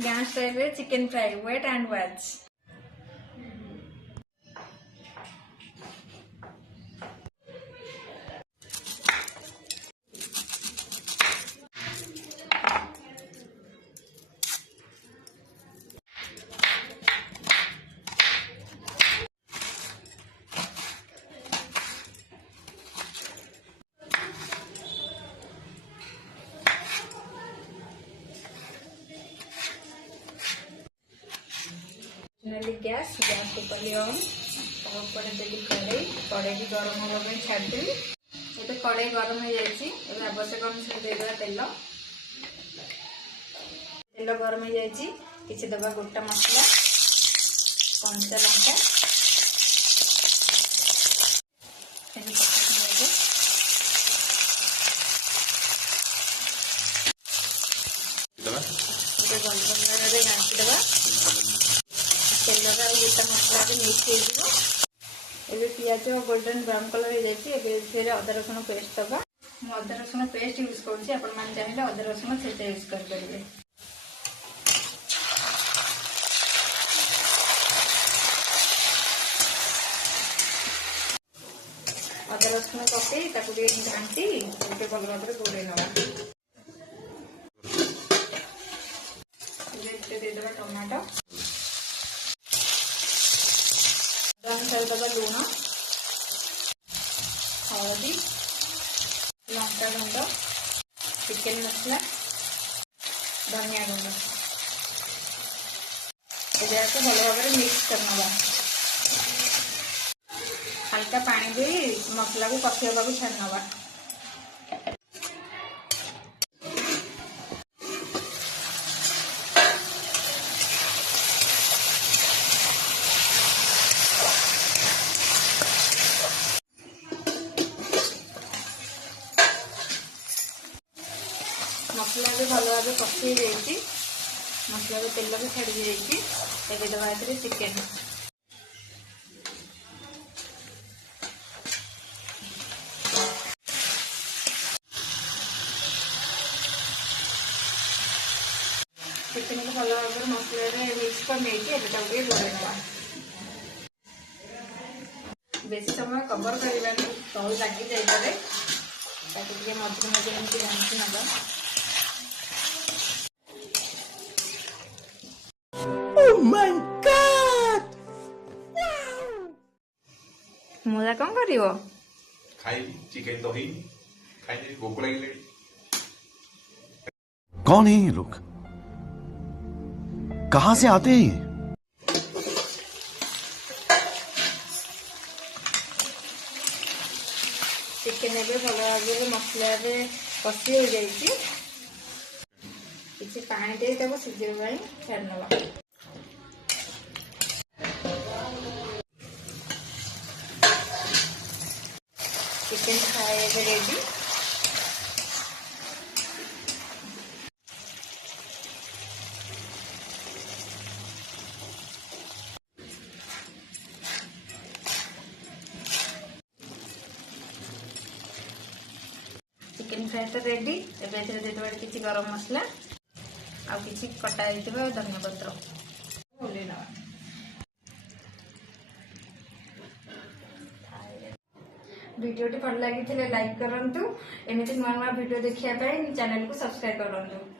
Gas style chicken fry wait and watch. Gas gas ऊपर on ऊपर देली कड़े कड़े भी गरम होगा छाड़देवी। ये कड़े गरम हो जाए आवश्यक अनुसार देदेवा तेल तेल गरम हो जाए किसी दबा गोटा मसला कंचा लंका गोल्डन गांचीदे तेल का गोटा मसला मिक्स हो पियाज गोल्डन ब्राउन कलर हो जाए अदा रसुण पेस्ट दबा अदा रसुण पेस्ट यूज कर चाहिए अदा रसुण से यूज करेंगे। अदा रसुण पकई घाटी भल भाव गोड़े नवा देदेवा टमाटो अनुसार दबा लुण हलदी लंका गुंड चिकेन मसला धनिया गुंड को भल भाव मिक्स करना हल्का पानी दे मसला को कषिया छाड़ नवा। मसला भी भल भाव कषि मसला भी तेल भी छाड़ी जाइए दबा चिकेन चिकेन को भल भाव मसला मिक्स कर गोड़े नवा बेसी समय कवर करवा तल लगी जापे मझे मझे एमती गांची नवा। मुझा कौन कर चिकेन दही खाई भोक लगे। कौन है ये लोग, कहां से आते हैं ये? चिकेन भल भाव मसला कषि हो जाए किसी पानी दे सीझे छाड़ नवा। Chicken fry ready. Chicken fry तो रेडी एवं किसी गरम मसला आ किसी कटा धनिया पत्र ओल्लई नवा। वीडियोटी भल लगी लाइक करंतु एमती नुआ नुआ वीडियो देखिए चैनल को सब्सक्राइब करंतु।